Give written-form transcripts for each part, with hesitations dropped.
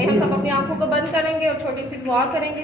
आइए हम सब अपनी आंखों को बंद करेंगे और छोटी सी दुआ करेंगे।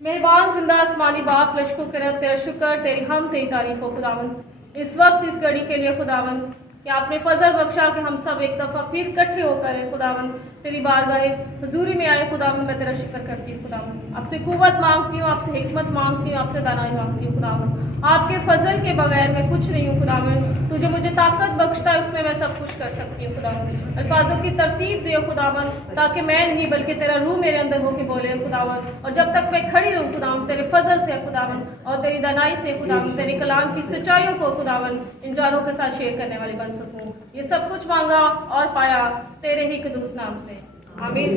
मेहरबान जिंदा आसमानी बाप, लश्को करब तेरा शुक्र, तेरी हम तेरी तारीफ हो खुदावन। इस वक्त इस घड़ी के लिए खुदावन कि आपने फजल बख्शा कि हम सब एक दफा फिर इकट्ठे होकर खुदावन तेरी बारगाह हुजूरी में आए। खुदावन मैं तेरा शुक्र करती हूँ खुदावन, आपसे कुव्वत मांगती हूँ, आपसे हिकमत मांगती हूँ, आपसे दानाई मांगती हूँ खुदावन। आपके फजल के बगैर मैं कुछ नहीं हूँ खुदावन, तू जो मुझे ताकत बख्शता है उसमें मैं सब कुछ कर सकती हूँ खुदावन। अल्फाजों की तरतीब दे खुदावन ताकि मैं नहीं बल्कि तेरा रूह मेरे अंदर होके बोले खुदावन। और जब तक मैं खड़ी रहूँ खुदावन तेरे फजल से खुदावन और तेरी दानाई से खुदावन, तेरे कलाम की सच्चाइयों को खुदावन इन जानों के साथ शेयर करने वाली बन सकूँ। ये सब कुछ मांगा और पाया तेरे ही कदूस नाम से, आमीन।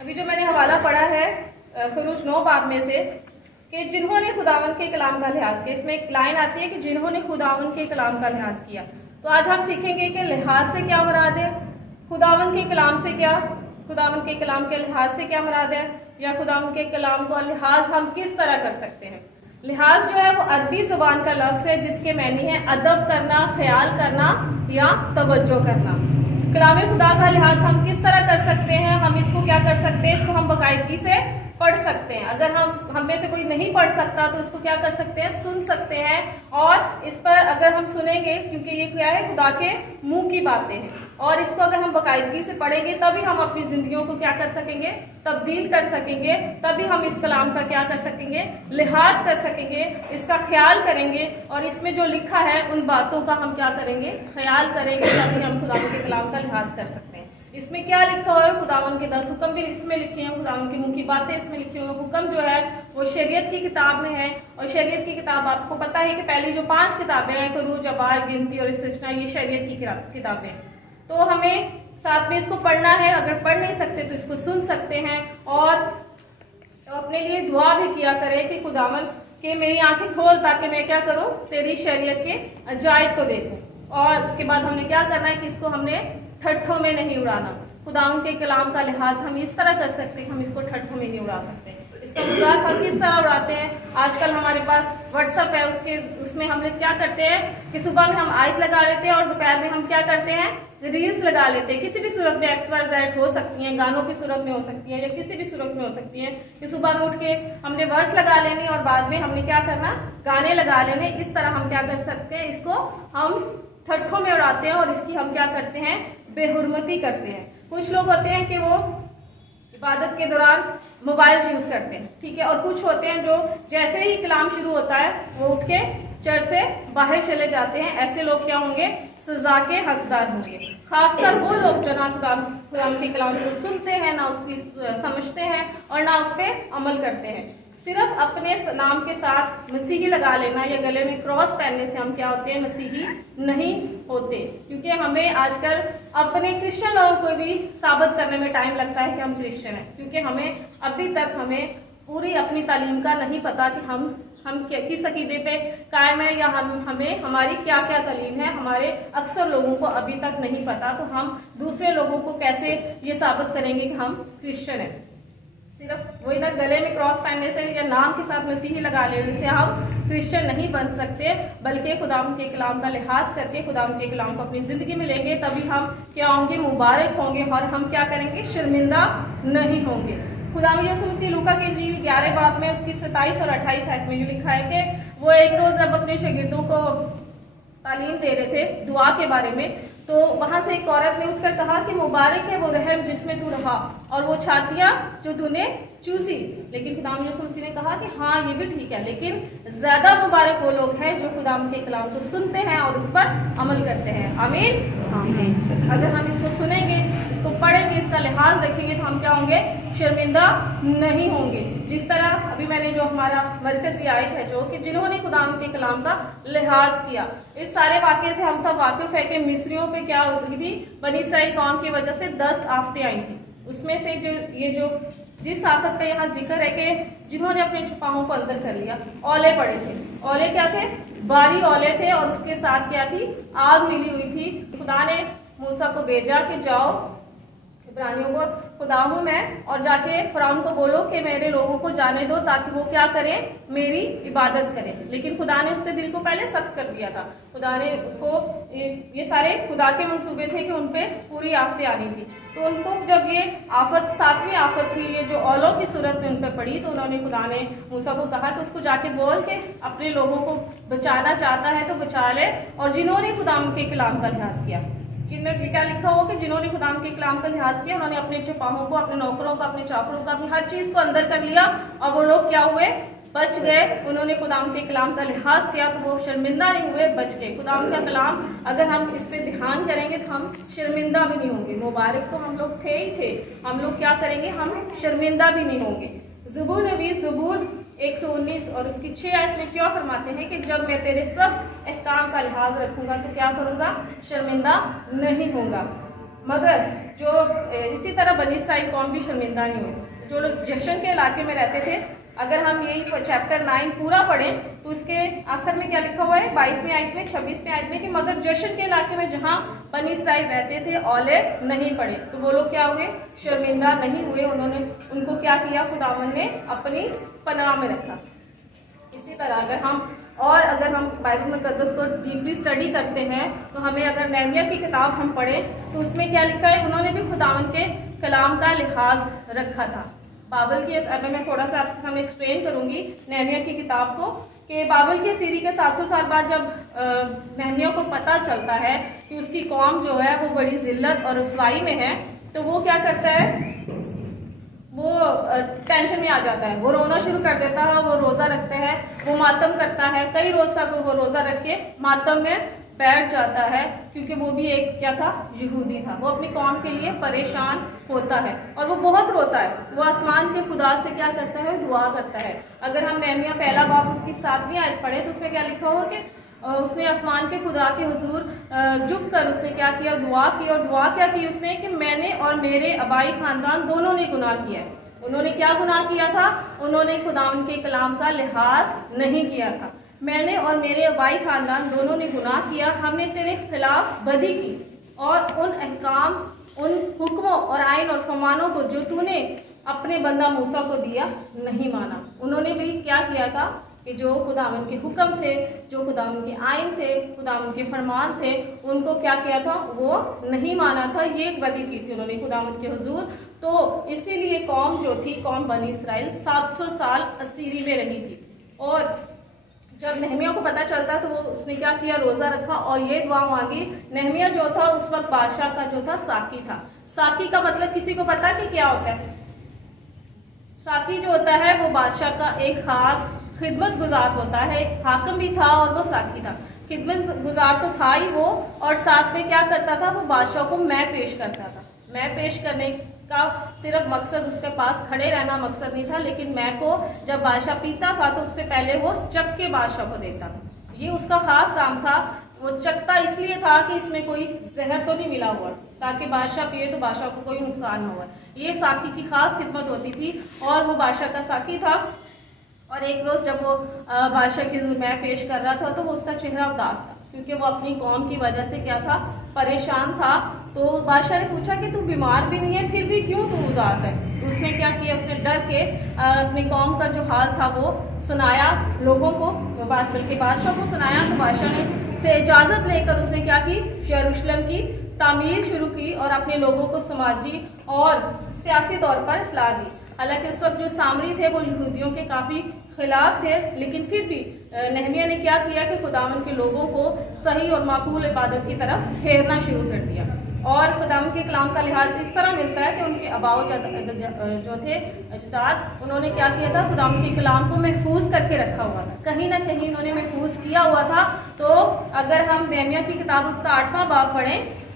अभी जो मैंने हवाला पढ़ा है खुरूज 9 बाब में से कि जिन्होंने खुदावन के कलाम का लिहाज किया, इसमें एक लाइन आती है कि जिन्होंने खुदावन के कलाम का लिहाज किया। तो आज हम सीखेंगे कि लिहाज से क्या मुराद है, खुदावन के कलाम से क्या, खुदावन के कलाम के लिहाज से क्या मुराद है, या खुदावन के कलाम को लिहाज हम किस तरह कर सकते हैं। लिहाज जो है वो अरबी जुबान का लफ्ज है जिसके मैनी है अदब करना, ख्याल करना या तवज्जो करना। कलाम खुदा का लिहाज हम किस तरह कर सकते हैं, हम इसको क्या कर सकते हैं, इसको हम बाकायदगी से पढ़ सकते हैं। अगर हम में से कोई नहीं पढ़ सकता तो इसको क्या कर सकते हैं, सुन सकते हैं। और इस पर अगर हम सुनेंगे, क्योंकि ये क्या है, खुदा के मुंह की बातें हैं, और इसको अगर हम बाकायदगी से पढ़ेंगे तभी हम अपनी जिंदगियों को क्या कर सकेंगे, तब्दील कर सकेंगे। तभी हम इस कलाम का क्या कर सकेंगे, लिहाज कर सकेंगे, इसका ख्याल करेंगे, और इसमें जो लिखा है उन बातों का हम क्या करेंगे, ख्याल करेंगे। तभी हम खुदावन के कलाम का लिहाज कर सकते हैं। इसमें क्या लिखा हुआ है, खुदावन के 10 हुक्म भी इसमें लिखे हैं, खुदावन के मुंह की बातें इसमें लिखी हुई हैं। हुक्म जो है वो शरीयत की किताब में है, और शरीयत की किताब आपको पता है कि पहली जो 5 किताबें हैं, खुरूज, जबार, गिनती और इस्तिस्ना, ये शरीयत की किताबें हैं। तो हमें साथ में इसको पढ़ना है। अगर पढ़ नहीं सकते तो इसको सुन सकते हैं, और अपने लिए दुआ भी किया करें कि खुदावन के मेरी आंखें खोल ताकि मैं क्या करूं, तेरी शरीयत के अजायब को देखूं। और उसके बाद हमने क्या करना है कि इसको हमने ठट्ठों में नहीं उड़ाना। खुदावन के कलाम का लिहाज हम इस तरह कर सकते हैं, हम इसको ठट्ठों में नहीं उड़ा सकते। इसका मजाक हम किस तरह उड़ाते हैं, आजकल हमारे पास व्हाट्सएप है, उसमें हम लोग क्या करते हैं कि सुबह में हम आयत लगा लेते हैं और दोपहर में हम क्या करते हैं, रील्स लगा लेते हैं। किसी भी सूरत में XYZ हो सकती हैं, गानों की सूरत में हो सकती है, या किसी भी सूरत में हो सकती है कि सुबह में उठ के हमने वर्स लगा लेनी और बाद में हमने क्या करना, गाने लगा लेने। इस तरह हम क्या कर सकते हैं, इसको हम ठट्ठों में उड़ाते हैं और इसकी हम क्या करते हैं, बेहुरमती करते हैं। कुछ लोग होते हैं कि वो इबादत के दौरान मोबाइल यूज करते हैं, ठीक है, और कुछ होते हैं जो जैसे ही कलाम शुरू होता है वो उठ के चर्च से बाहर चले जाते हैं। ऐसे लोग क्या होंगे, सजा के हकदार होंगे। खासकर वो लोग जो ना कुरान के कलाम को सुनते हैं, ना उसकी समझते हैं और ना उस पर अमल करते हैं। सिर्फ अपने नाम के साथ मसीही लगा लेना या गले में क्रॉस पहनने से हम क्या होते हैं, मसीही नहीं होते। क्योंकि हमें आजकल अपने क्रिश्चियन लोगों को भी साबित करने में टाइम लगता है कि हम क्रिश्चियन हैं, क्योंकि हमें अभी तक हमें पूरी अपनी तालीम का नहीं पता कि हम किस अकीदे पे कायम है, या हमें हमारी क्या क्या तालीम है, हमारे अक्सर लोगों को अभी तक नहीं पता। तो हम दूसरे लोगों को कैसे ये साबित करेंगे कि हम क्रिश्चियन हैं। सिर्फ वही ना, गले में क्रॉस पहनने से या नाम के साथ मसीही लगा लेने से हम क्रिश्चियन नहीं बन सकते, बल्कि खुदाम के कलाम का लिहाज करके खुदाम के कलाम को अपनी जिंदगी में लेंगे, तभी हम क्या होंगे, मुबारक होंगे, और हम क्या करेंगे, शर्मिंदा नहीं होंगे। खुदाम यीशु मसीह लूका की इंजील 11 बाब में उसकी 27 और 28 आयत में जो लिखा है कि वो एक रोज जब अपने शागिर्दों को तालीम दे रहे थे दुआ के बारे में, तो वहां से एक औरत ने उठकर कहा कि मुबारक है वो रहम जिसमें तू रहा और वो छातियां जो तूने चूसी। लेकिन खुदाम यीशु मसीह ने कहा कि हाँ ये भी ठीक है, लेकिन ज्यादा मुबारक वो लोग हैं जो खुदाम के कलाम को सुनते हैं और उस पर अमल करते हैं। आमीन, आमीन। अगर हम इसको सुनेंगे, इसको पढ़ेंगे, इसका लिहाज रखेंगे तो हम क्या होंगे, शर्मिंदा नहीं होंगे। जिस तरह अभी मैंने जो हमारा मरकजी आयत है जो कि जिन्होंने खुदाम के कलाम का लिहाज किया, इस सारे वाक्य से हम सब वाकिफ है कि मिस्रियों पे क्या हुई थी, बनी इस्राइल कौम की वजह से 10 आफतें आई थी। उसमें से जो जिस आफत का यहाँ जिक्र है कि जिन्होंने अपने छुपाओं को अंदर कर लिया, औले पड़े थे। औले क्या थे, बारी औले थे, और उसके साथ क्या थी, आग मिली हुई थी। खुदा ने मूसा को भेजा कि जाओ इब्रानियों को खुदा हूं मैं, और जाके फिरौन को बोलो कि मेरे लोगों को जाने दो ताकि वो क्या करें, मेरी इबादत करें। लेकिन खुदा ने उसके दिल को पहले सख्त कर दिया था। खुदा ने उसको, ये सारे खुदा के मंसूबे थे कि उनपे पूरी आफतें आनी थी। तो उनको जब ये आफत, 7वीं आफत थी, ये जो औलों की सूरत में उन पर पड़ी, तो उन्होंने, खुदा ने मूसा को कहा कि उसको जाके बोल के अपने लोगों को बचाना चाहता है तो बचा ले। और जिन्होंने खुदा के कलाम का लिहाज किया, क्या लिखा हुआ कि जिन्होंने खुदा के कलाम का लिहाज किया, उन्होंने अपने चौपाहों को, अपने नौकरों को, अपने चाकरों को, अपनी हर चीज को अंदर कर लिया, और वो लोग क्या हुए, बच गए। उन्होंने खुदाम के कलाम का लिहाज किया तो वो शर्मिंदा नहीं हुए, बच गए। खुदाम का कलाम अगर हम इस पे ध्यान करेंगे तो हम शर्मिंदा भी नहीं होंगे। मुबारक तो हम लोग थे ही थे, हम लोग क्या करेंगे, हम शर्मिंदा भी नहीं होंगे। ज़बूर नबी ज़बूर 119 और उसकी 6 आयत में क्या फरमाते हैं कि जब मैं तेरे सब अहकाम का लिहाज रखूंगा तो क्या करूंगा, शर्मिंदा नहीं होगा। मगर जो इसी तरह बनी इस्राइल कौम भी शर्मिंदा नहीं हुई। जो लोग जशन के इलाके में रहते थे, अगर हम यही चैप्टर 9 पूरा पढ़ें तो इसके आखिर में क्या लिखा हुआ है, 22वीं आयत में, 26वीं आयत में, कि मगर जशन के इलाके में जहां बनी इस्राइल रहते थे औले नहीं पड़े। तो वो लोग क्या हुए, शर्मिंदा नहीं हुए। उन्होंने, उनको क्या किया, खुदावन ने अपनी पनाह में रखा। इसी तरह अगर हम बाइबल मुकद्दस को डीपली स्टडी करते हैं तो हमें, अगर नहमिया की किताब हम पढ़ें तो उसमें क्या लिखा है, उन्होंने भी खुदावन के कलाम का लिहाज रखा था। बाइबल की, अब मैं थोड़ा सा आपके सामने एक्सप्लेन करूंगी नहमिया की किताब को, कि बाइबल की सीरी के 700 साल बाद जब नहमिया को पता चलता है कि उसकी कौम जो है वो बड़ी जिल्लत और रुसवाई में है, तो वो क्या करता है, वो टेंशन में आ जाता है, वो रोना शुरू कर देता है, वो रोजा रखता है, वो मातम करता है, कई रोज तक वो रोजा रख के मातम में बैठ जाता है, क्योंकि वो भी एक क्या था, यहूदी था। वो अपनी कौम के लिए परेशान होता है और वो बहुत रोता है। वो आसमान के खुदा से क्या करता है, दुआ करता है। अगर हम नहमिया पहला बाब उसकी 7वीं आयत पढ़े तो उसमें क्या लिखा हुआ कि उसने आसमान के खुदा के हुजूर झुक कर उसने क्या किया, दुआ की। और दुआ क्या की उसने, कि मैंने और मेरे आबाई खानदान दोनों ने गुनाह किया है। उन्होंने क्या गुनाह किया था, उन्होंने खुदावन के कलाम का लिहाज नहीं किया था। मैंने और मेरे आबाई खानदान दोनों ने गुनाह किया, हमने तेरे खिलाफ बदी की और उन अहकाम, उन हुक्मों और आइन और फरमानों को जो तूने अपने बंदा मूसा को दिया नहीं माना। उन्होंने भी क्या किया था कि जो खुदावन के हुक्म थे, जो खुदावन के आइन थे, खुदावन के फरमान थे, उनको क्या किया था, वो नहीं माना था। ये एक बदी की थी उन्होंने खुदावन के हुजूर। तो इसीलिए कौम जो थी, कौम बनी इस्राइल 700 साल असीरी में रही थी। और जब नहमिया को पता चलता तो वो उसने क्या किया, रोजा रखा और ये दुआ मांगी। नहमिया जो था उस वक्त बादशाह का जो था साकी था। साकी का मतलब किसी को पता कि क्या होता है? साकी जो होता है वो बादशाह का एक खास खिदमत गुजार होता है। हाकिम भी था और वो साकी था। खिदमत गुजार तो था ही वो, और साथ में क्या करता था, वो बादशाह को मैं पेश करता था। मैं पेश करने का सिर्फ मकसद, उसके पास खड़े रहना मकसद नहीं था, लेकिन मैं को जब बादशाह पीता था तो उससे पहले वो चख के बादशाह को देता था। ये उसका खास काम था। वो चखता इसलिए था कि इसमें कोई जहर तो नहीं मिला हुआ, ताकि बादशाह पिए तो बादशाह को कोई नुकसान न हुआ। ये साकी की खास खिदमत होती थी और वो बादशाह का साकी था। और एक रोज जब वो बादशाह की मैं पेश कर रहा था तो वो उसका चेहरा उदास था, क्योंकि वो अपनी कौम की वजह से क्या था, परेशान था। तो बादशाह ने पूछा कि तू बीमार भी नहीं है, फिर भी क्यों तू उदास है? तो उसने क्या किया, उसने डर के अपनी कौम का जो हाल था वो सुनाया लोगों को, बल्कि बादशाह को सुनाया। तो बादशाह ने से इजाजत लेकर उसने क्या की, यरूशलेम की तामीर शुरू की और अपने लोगों को समाजी और सियासी तौर पर इस्लाह दी। हालांकि उस वक्त जो सामरी थे वो यहूदियों के काफी खिलाफ थे, लेकिन फिर भी नहमिया ने क्या किया कि खुदावन के लोगों को सही और माकूल इबादत की तरफ फेरना शुरू कर दिया। और खुदावन के कलाम का लिहाज इस तरह मिलता है कि उनके अबाव जो थे अजदाद, उन्होंने क्या किया था, खुदावन के कलाम को महफूज करके रखा हुआ था, कहीं ना कहीं उन्होंने महफूज किया हुआ था। तो अगर हम नहमिया की किताब उसका 8वां बाब पढ़ें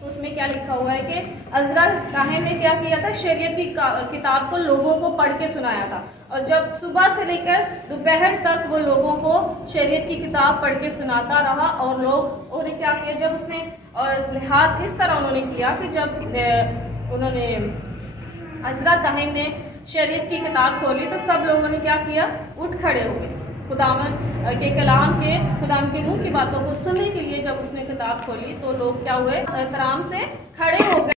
तो उसमें क्या लिखा हुआ है कि अजरा काहिन ने क्या किया था, शरीयत की किताब को लोगों को पढ़ के सुनाया था। और जब सुबह से लेकर दोपहर तक वो लोगों को शरीयत की किताब पढ़ के सुनाता रहा। और लोग उन्हें क्या किया, जब उसने लिहाज इस तरह उन्होंने किया कि जब उन्होंने अजरा काहिन ने शरीयत की किताब खोली तो सब लोगों ने क्या किया, उठ खड़े हो गए। खुदावन के कलाम के, खुदावन के मुंह की बातों को सुनने के लिए जब उसने किताब खोली तो लोग क्या हुए, एहतराम से खड़े हो गए।